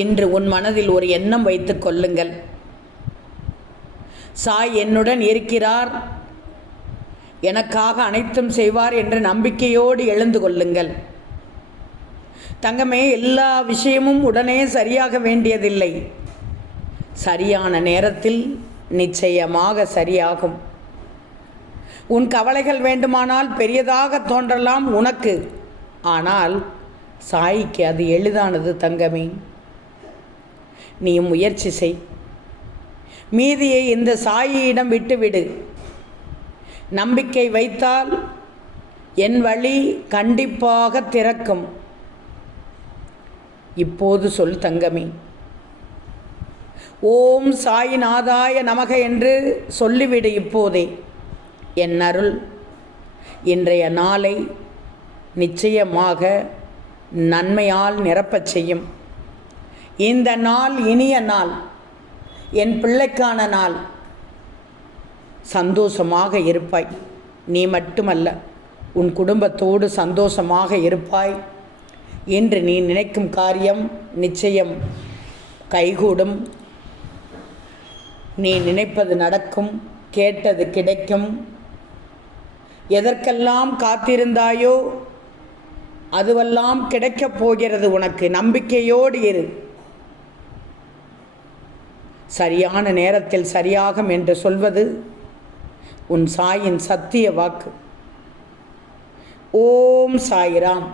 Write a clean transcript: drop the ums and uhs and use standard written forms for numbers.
இன்று உன் மனதில் ஒரு எண்ணம் வைத்துக் கொள்ளுங்கள். சாய் என்னுடன் இருக்கிறார், எனக்காக அனைத்தும் செய்வார் என்ற நம்பிக்கையோடு எழுந்து கொள்ளுங்கள். தங்கமே, எல்லா விஷயமும் உடனே சரியாக வேண்டியதில்லை. சரியான நேரத்தில் நிச்சயமாக சரியாகும். உன் கவலைகள் வேண்டுமானால் பெரியதாக தோன்றலாம் உனக்கு, ஆனால் சாய்க்கு அது எளிதானது தங்கமே. நீ முயற்சி செய். மீதியை இந்த சாயியிடம் விட்டுவிடு. நம்பிக்கை வைத்தால் என் வழி கண்டிப்பாக திறக்கும். இப்போது சொல் தங்கமே. ஓம் சாயிநாதாய நமக என்று சொல்லிவிடு இப்போதே. என் அருள் இன்றைய நாளை நிச்சயமாக நன்மையால் நிரப்பச் செய்யும். இந்த நாள் இனிய நாள், என் பிள்ளைக்கான நாள். சந்தோஷமாக இருப்பாய். நீ மட்டுமல்ல, உன் குடும்பத்தோடு சந்தோஷமாக இருப்பாய். இன்று நீ நினைக்கும் காரியம் நிச்சயம் கைகூடும். நீ நினைப்பது நடக்கும், கேட்டது கிடைக்கும். எதற்கெல்லாம் காத்திருந்தாயோ அதுவெல்லாம் கிடைக்கப் போகிறது உனக்கு. நம்பிக்கையோடு இரு. சரியான நேரத்தில் சரியாகும் என்று சொல்வது உன் சாயின் சத்திய வாக்கு. ஓம் சாய்ராம்.